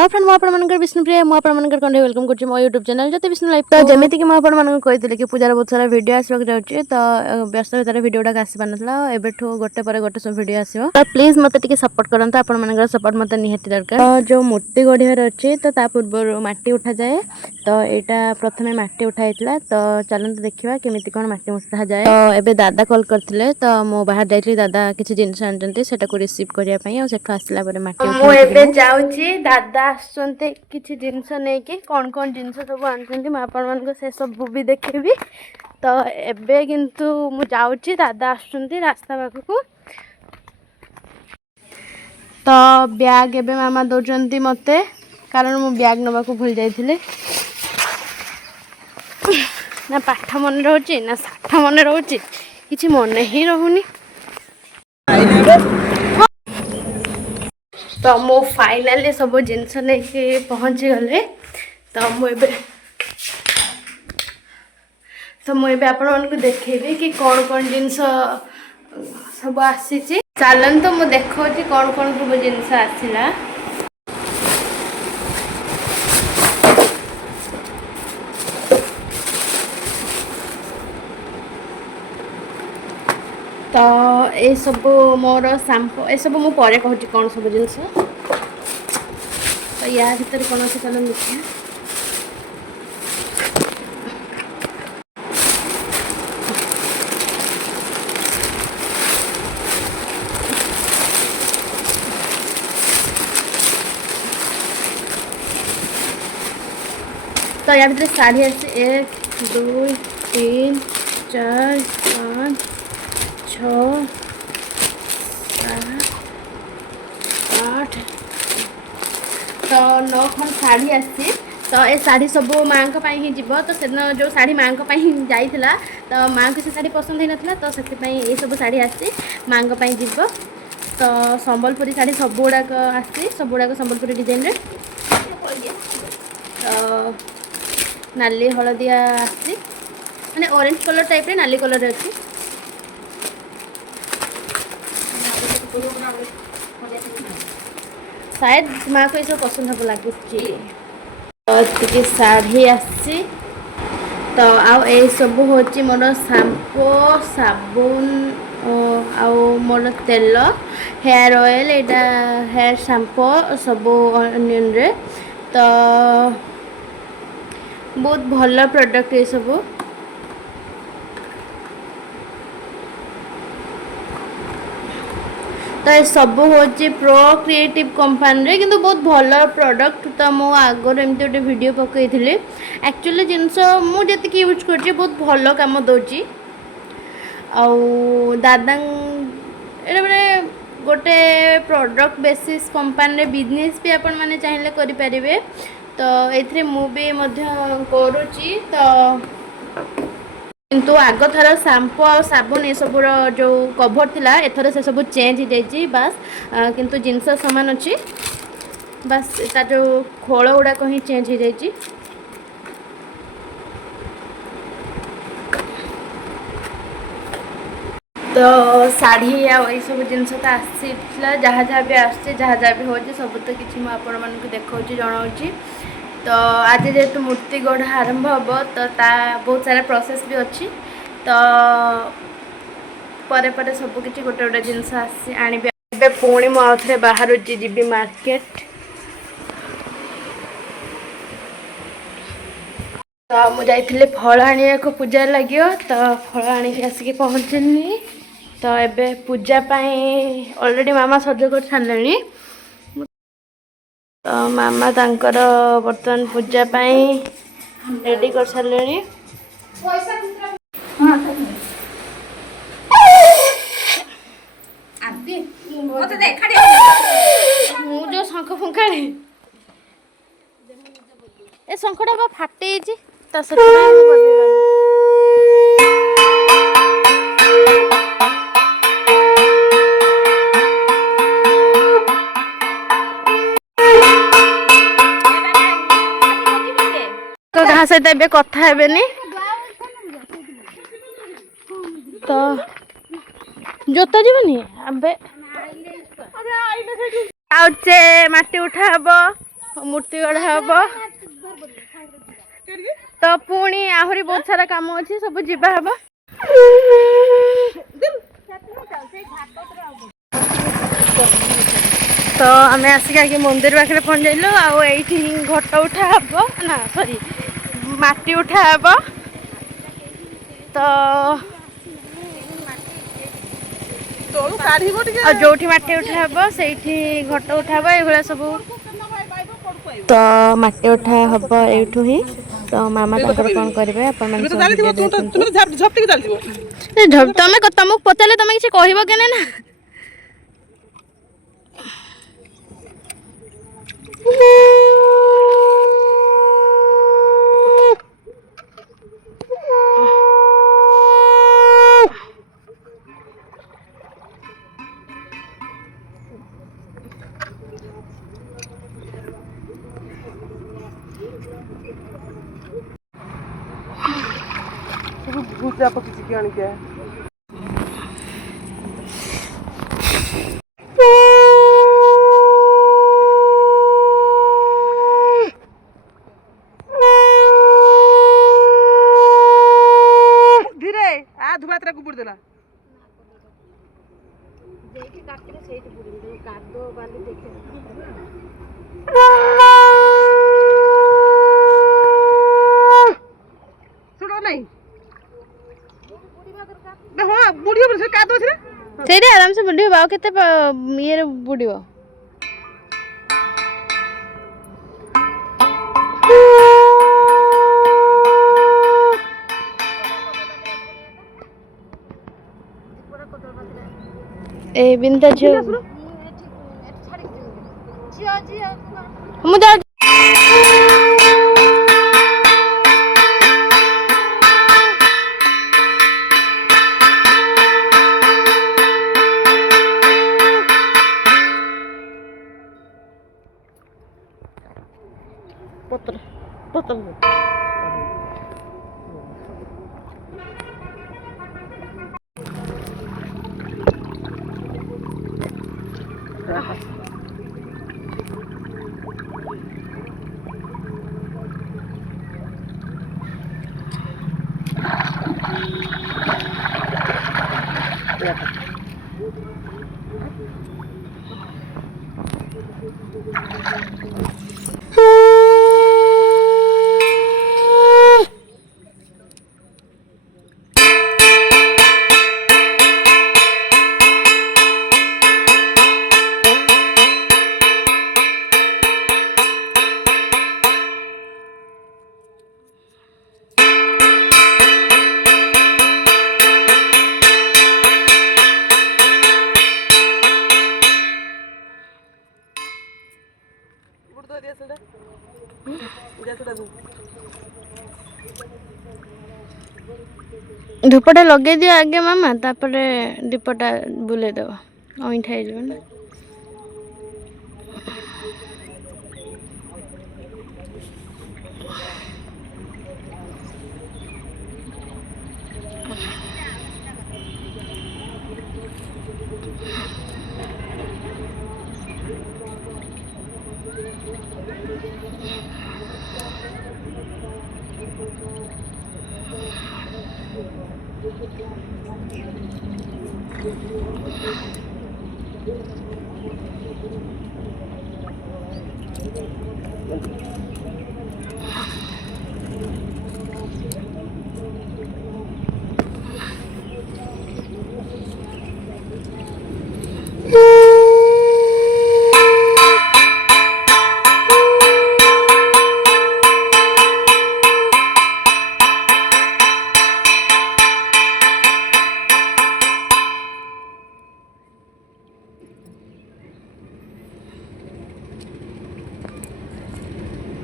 Hello friend मो आपन विष्णुप्रिया मो आपन कंडे वेलकम करछि मो YouTube चैनल जते विष्णु लाइफ। तो जेमिति कि मो आपन कहितले कि पूजार बहुत सारा वीडियो आसबाक जाउछि तो व्यस्त भीतर वीडियोटा आसी पानथला एबेठो गोटे पर गोटे सब वीडियो आसीबो तो प्लीज मते टिके सपोर्ट करंता आपन सपोर्ट मते निहति दरकार। तो जो मूर्ति गढियार अछि तो ता पूर्व माटी उठा जाए तो एटा प्रथमे माटी उठाइतला तो चलंत देखिबा केमिति कोन माटी उठा जाए। तो एबे दादा कॉल करथिले तो मो बाहर जाइछि दादा किछि जिंस आनजंती सेटा को रिसीव करिया पई और सेठो आसला परे माटी उठा एबे जाउछि दादा आसचंते किछि जिंस नेकी कोन कोन जिंस सब आनचंती म आपन मन को से सब भी देखेबी। तो एबे किंतु मु जाउछि दादा आसचंती रास्ता पाखकु तो बैग एबे मामा दोचंती मते कारण मु बैग नबा को भूल जाइथिले ना पाठ मन रहउछि ना साठ मन रहउछि किछि मन ही रहउनी। तो मो फाइनली सब जिनस लेके पहुँची गले तो मुझे आपण मानक देखेबी कि कौन कौन जिनस सब आसी चलन तो मुझे देखी कौन कौन सब जिनस आसला। तो ये सब मोर शैम्पू ये सब मु परे कहूँ कौन सब जिनस तो या भीतर कौन से चलन देखिए। तो या भीतर साड़ी आसी 1 2 3 4 5 6 7 8 तो 9 खन साड़ी आसी। तो ये साड़ी सब माँ ही जीव तो से जो साड़ी माँ जाइला तो माँ को से साड़ी पसंद ही ना तो से ये सब साड़ी आसी माँ जीव। तो संबलपुरी साड़ी सब गुड़ाक आसी सब गुड़ाक संबलपुरी डिजाइन रे तो नाली हलदिया आसी माने ऑरेंज कलर टाइप रे नाली कलर अच्छी। शायद माँ को ये सब पसंद हम लगुच साड़ी आसी। तो आउ ए सब होची मोर शैम्पू साबुन आउ मोर तेल हेयर ऑयल एटा हेयर शैम्पू सब अनियन रे तो बहुत भल प्रोडक्ट ये सब। तो ये सब हूँ प्रो क्रिएटिव कंपनी रे किंतु बहुत भल प्रोडक्ट। तो मु आगर एमती गोटे वीडियो पकई थी एक्चुअली जिनस मुझे यूज कर बहुत भल कम दौची दादा मैंने गोटे प्रोडक्ट बेसिस कंपनी बिजनेस भी आपण मैंने चाहिए करें। तो ये मुझे करुच्ची तो किंतु आग थर शैम्पू और साबुन ये सब जो कभर थिला एथर से सब चेंज हो जाइए बास किंतु जिनस सामान अच्छी बास तार जो खोल गुड़ाक ही चेंज हो जाइए। तो शाढ़ी आई सब जिनस तो आसला जहाँ जहाँ भी आसचे जहाँ जहाँ भी हो सब तो किसी मुझे आपण देखा जनाऊँगी। तो आज जेहेतु मूर्ति गढ़ा आरंभ हम तो ता बहुत सारा प्रोसेस भी अच्छी तो परे परे सब किसी गोटे गोटे जिनस आसी आने पुणी मुझे बाहर जी मार्केट। तो मुझे फल आने को पूजा लगे तो फल आनिक आसिक पहुँचनी। तो एबे पूजा पाई ऑलरेडी मामा सज कर सारे तो मामा तांकर बर्तमान पूजा पाई रेडी कर सारे। जो शंख फुंकाणी ए शंखटा फाटे तो से तो जहाँ सहित ए कथा हेनी तो जोता जीवनी आबे आउचे माटी उठा हबो मूर्ति गढ़ा हम तो पुणी आहरी बहुत सारा काम अच्छे सब जीवा हम तो आम आसिक आगे मंदिर पाखे पहुँच जाइलु आईठी घट उठा हम ना सॉरी माटी उठा हम तो जो माटी उठा हम से घट उठा हम ये सब तो माटी उठा हम यू ही तो मामा कौन करेंगे तुमको पचारे तुम किसी कह ना भूत आप किसी की आनी क्या है धीरे आ धुआतरा को बुड़ देला देखि काटके सेठी बुड़ी दे कादो बाली देखे सुनो नहीं हाँ बुढ़िया बोले का दो छे सेठी आराम से बुढ़ी बाव केते ये बुढ़ीबो ए बिंदा जो मुदा पत्र पत्र धूपटा लगे दियो आगे मामा तापरे दीपटा बुले दो अइठा हे जबन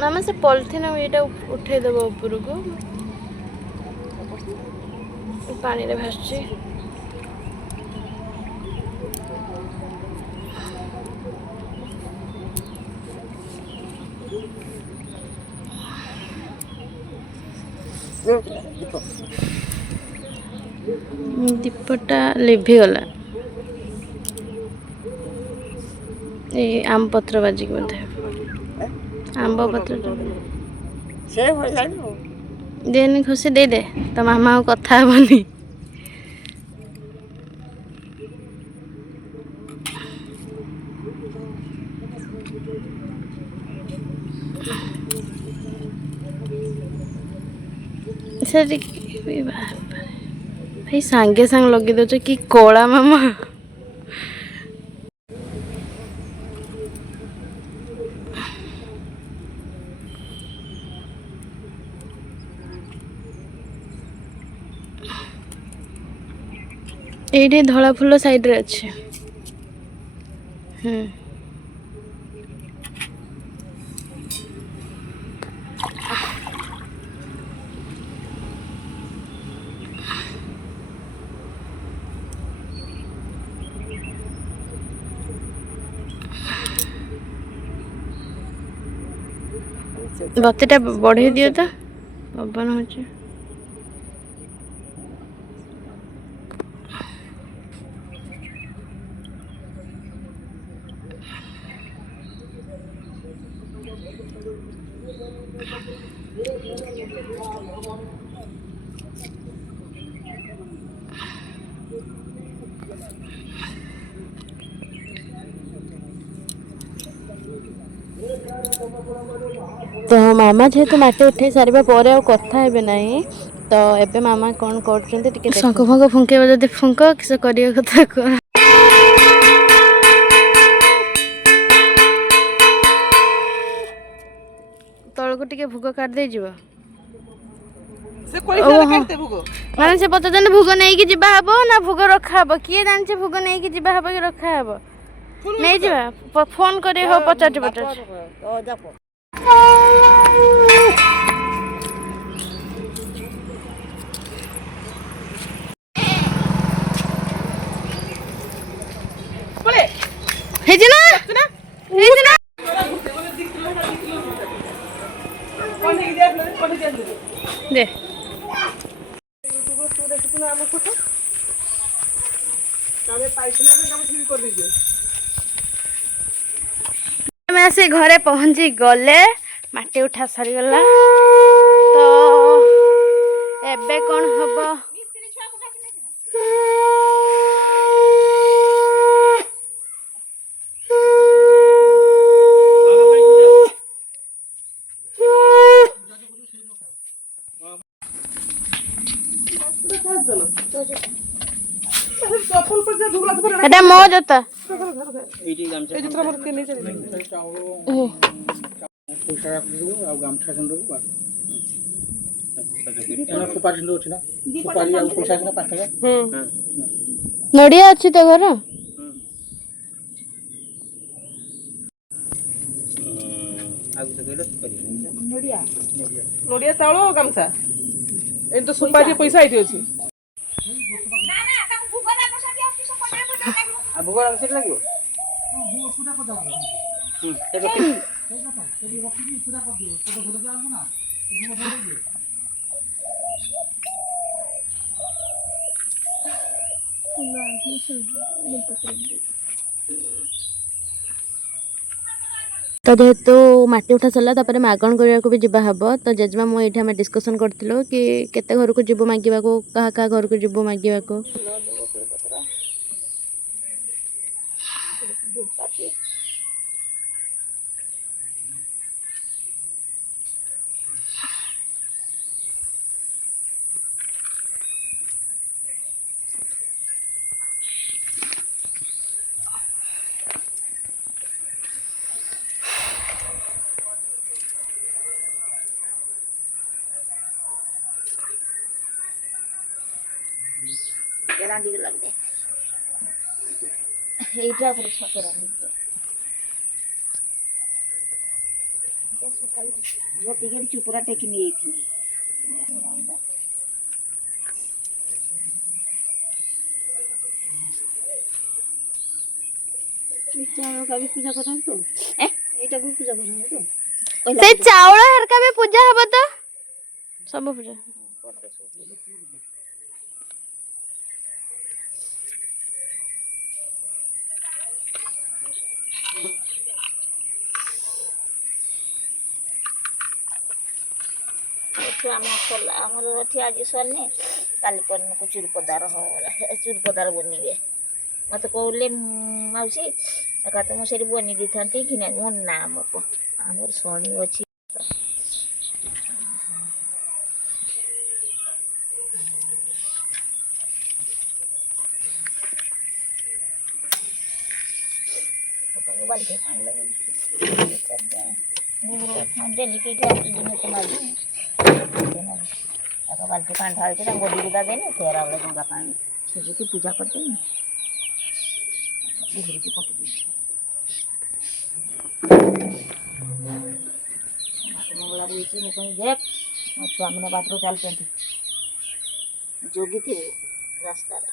मामा से पॉलिथिन ये उठे देव ऊपर को पानी रे भासुची दीपटा लिभिगला ये आम पत्र बाजिक बोधे ଆମ୍ବ ପତ୍ର ସେ ଭଲ ଲାଗିବ। ଦେନି ଖୁସି ଦେଇଦେ ତ ମାମା ଆଉ କଥା ହବନି। ସେଠି ଭାଇ ସାଙ୍ଗେ ସାଙ୍ଗେ ଲଗେଇ ଦଉଛ କି କଳା ମାମା। ଏଇଠି ଧଳା ଫୁଲ ସାଇଡରେ ଅଛି। ବତିଟା ବଢେଇ ଦିଅ ତ ପବନ ହଉଛି। ତ ମାମା ଯେହେତୁ ମାଟି ଉଠେଇ ସାରିବା ପରେ ଆଉ କଥା ହେବେ ନାହିଁ, ତ ଏବେ ମାମା କଣ କରୁଛନ୍ତି ଟିକେ ଶଙ୍ଖ ଫଙ୍ଖ ଫୁଙ୍କେଇବ ଯଦି ଫୁଙ୍କ, କିସ କରିବା କଥା କର। ତଳକୁ ଟିକେ ଭୋଗ କାଢି ଦେଇଯିବ। ସେ କହିଥିଲା କାଢିତେ ଭୋଗ। ମାନେ ସେ ପଚାରୁଛନ୍ତି ଭୋଗ ନେଇକି ଯିବା ହବ ନା ଭୋଗ ରଖାହବ। କିଏ ଜାଣିଛି ଭୋଗ ନେଇକି ଯିବା ହବ କି ରଖାହବ। ନେଇଯିବା ଫୋନ କରି ହଉ ପଚାରୁଛି। ହେଇଛି ନା ହେଇଛି ନା ଦେ ଆମେ ଆସି ଘରେ ପହଞ୍ଚି ଗଲେ, ମାଟି ଉଠା ସରିଗଲା। ତ ଏବେ କଣ ହବ? এটা ମୋ ଜୋତା। ନଡ଼ିଆ ଅଛି ତ ଘର। ନଡ଼ିଆ ଚାଉଳ ଗାମୁଛା ଏଠି ତ ସୁପାରି ପଇସା ଏଇଠି ଅଛି। ତ ଯେହେତୁ ମାଟି ଉଠା ସରିଲା, ତାପରେ ମାଗଣ କରିବାକୁ ବି ଯିବା ହବ। ତ ଜେଜେମା ମୁଁ ଏଇଠି ଆମେ ଡିସ୍କସନ୍ କରିଥିଲୁ କି କେତେ ଘରକୁ ଯିବୁ ମାଗିବାକୁ, କାହା କାହା ଘରକୁ ଯିବୁ ମାଗିବାକୁ। এইটা করে ছোট রান্দি ଟିକେ ଚୁପୁରା ଟେକି ନେଇଯାଇଥିଲି। ପୂଜା କରନ୍ତୁ ଏଇଟାକୁ ପୂଜା କରନ୍ତୁ। ସେଇ ଚାଉଳ ହେରକା ବି ପୂଜା ହବ ତ ସବୁ ପୂଜା। ଏଠୁ ଆମର ଏଠି ଆଜି ସରିନି କାଲି ପରଦିନକୁ ଚୁରୁପଦାର ବନିବେ ମୋତେ କହୁଲେ ମାଉସୀ ଏକା ତ ମୁଁ ସେଠି ବନି ଦେଇଥାନ୍ତି କି ନାହିଁ ମୋ ନା ବାପ ଆମର ଶଣି ଅଛି। ଡେଲିକେଟ୍ ଆସୁଛି ମୋତେ ମାଝି ତାକୁ ବାଲ୍ଟି ପାଣି ଢାଳିଛି ତାଙ୍କୁ ଗୋଡ଼ି ଗୁଡ଼ା ଦେନି ଫେରା ବେଳେ ଗଙ୍ଗା ପାଣି ସୁଝିକି ପୂଜା କରିଦେନି ଘୁରିକି ପକେଇଦେବି। ମଙ୍ଗଳା ବୁଝିଛି ମୁଁ କହି ଦେଖ ମୋ ଛୁଆମାନେ ବାଟରୁ ଚାଲୁଛନ୍ତି ଜଗିଥିବେ ରାସ୍ତାରେ।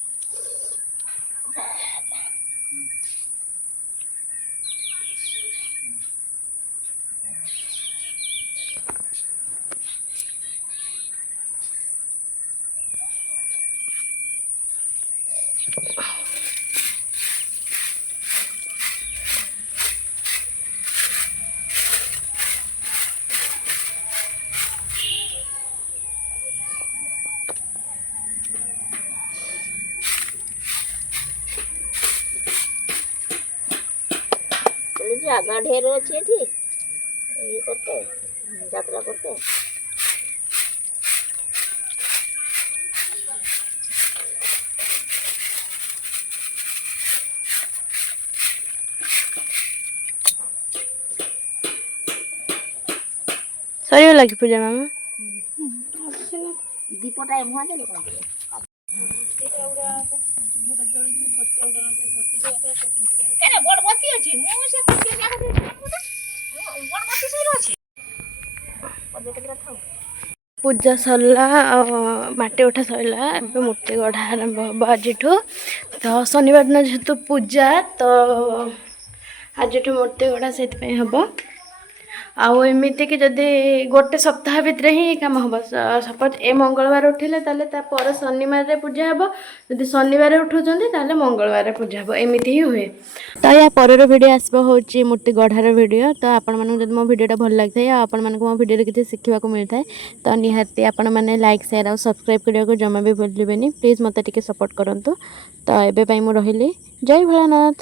ଜାଗା ଢେର ଅଛି ଏଠି ଇଏ କରତେ ଯାତ୍ରା କରତେ। ସରିଗଲା କି ପୂଜା ମାମା? ଦୀପଟା ମୁହାଁ ଦେଲେ କ'ଣ ବଡ଼ ବତୀ ଅଛି ମୁଁ ସେ ପୂଜା ସରିଲା ମାଟି ଉଠା ସରିଲା ଏବେ ମୂର୍ତ୍ତି ଗଢ଼ା ଆରମ୍ଭ ହେବ ଆଜିଠୁ। ତ ଶନିବାର ଦିନ ଯେହେତୁ ପୂଜା ତ ଆଜିଠୁ ମୂର୍ତ୍ତି ଗଢ଼ା ସେଥିପାଇଁ ହେବ। ଆଉ ଏମିତିକି ଯଦି ଗୋଟେ ସପ୍ତାହ ଭିତରେ ହିଁ କାମ ହେବ ସପୋଜ ଏ ମଙ୍ଗଳବାର ଉଠିଲେ ତାହେଲେ ତା ପର ଶନିବାରରେ ପୂଜା ହେବ। ଯଦି ଶନିବାର ଉଠୁଛନ୍ତି ତାହେଲେ ମଙ୍ଗଳବାରରେ ପୂଜା ହେବ ଏମିତି ହିଁ ହୁଏ। ତ ୟା ପରର ଭିଡ଼ିଓ ଆସିବ ହେଉଛି ମୂର୍ତ୍ତି ଗଢ଼ାର ଭିଡ଼ିଓ। ତ ଆପଣମାନଙ୍କୁ ଯଦି ମୋ ଭିଡ଼ିଓଟା ଭଲ ଲାଗିଥାଏ ଆଉ ଆପଣମାନଙ୍କୁ ମୋ ଭିଡ଼ିଓରେ କିଛି ଶିଖିବାକୁ ମିଳିଥାଏ ତ ନିହାତି ଆପଣମାନେ ଲାଇକ୍ ସେୟାର ଆଉ ସବସ୍କ୍ରାଇବ୍ କରିବାକୁ ଜମା ବି ଭୁଲିବେନି। ପ୍ଲିଜ୍ ମୋତେ ଟିକେ ସପୋର୍ଟ କରନ୍ତୁ। ତ ଏବେ ପାଇଁ ମୁଁ ରହିଲି। ଜୟ ଭୋଳାନାଥ।